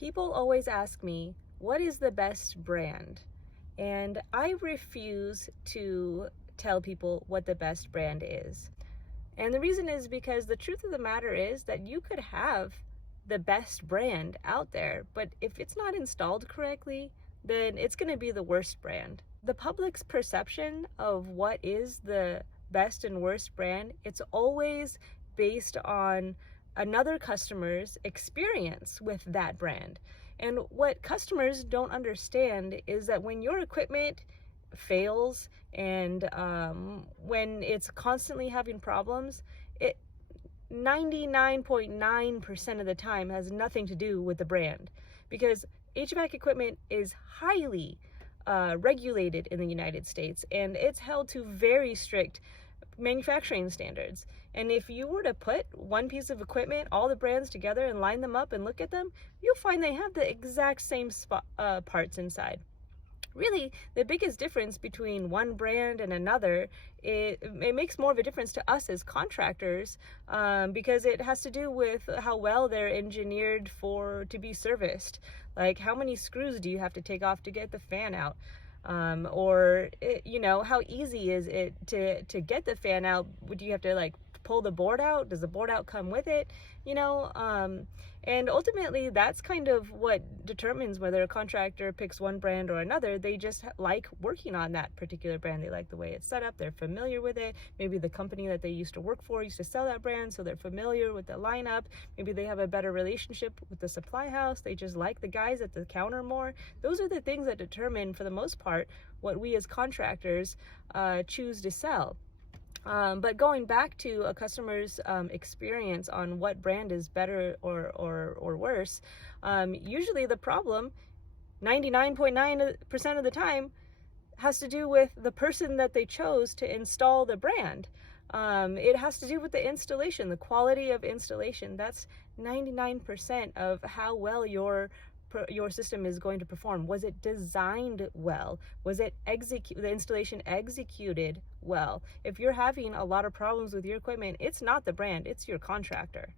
People always ask me, what is the best brand? And I refuse to tell people what the best brand is. And the reason is because the truth of the matter is that you could have the best brand out there, but if it's not installed correctly, then it's going to be the worst brand. The public's perception of what is the best and worst brand, it's always based on another customer's experience with that brand. And what customers don't understand is that when your equipment fails and when it's constantly having problems, it 99.9% of the time has nothing to do with the brand, because HVAC equipment is highly regulated in the United States, and it's held to very strict manufacturing standards. And if you were to put one piece of equipment, all the brands together, and line them up and look at them, you'll find they have the exact same parts inside. Really, the biggest difference between one brand and another, it makes more of a difference to us as contractors, because it has to do with how well they're engineered to be serviced. Like, how many screws do you have to take off to get the fan out? How easy is it to get the fan out? Do you have to like pull the board out? Does the board out come with it? And ultimately that's kind of what determines whether a contractor picks one brand or another. They just like working on that particular brand. They like the way it's set up. They're familiar with it. Maybe the company that they used to work for used to sell that brand, so they're familiar with the lineup. Maybe they have a better relationship with the supply house. They just like the guys at the counter more. Those are the things that determine, for the most part, what we as contractors choose to sell. But going back to a customer's experience on what brand is better or worse, usually the problem, 99.9% of the time, has to do with the person that they chose to install the brand. It has to do with the installation, the quality of installation. That's 99% of how well your system is going to perform. Was it designed well? Was the installation executed well? If you're having a lot of problems with your equipment, it's not the brand, it's your contractor.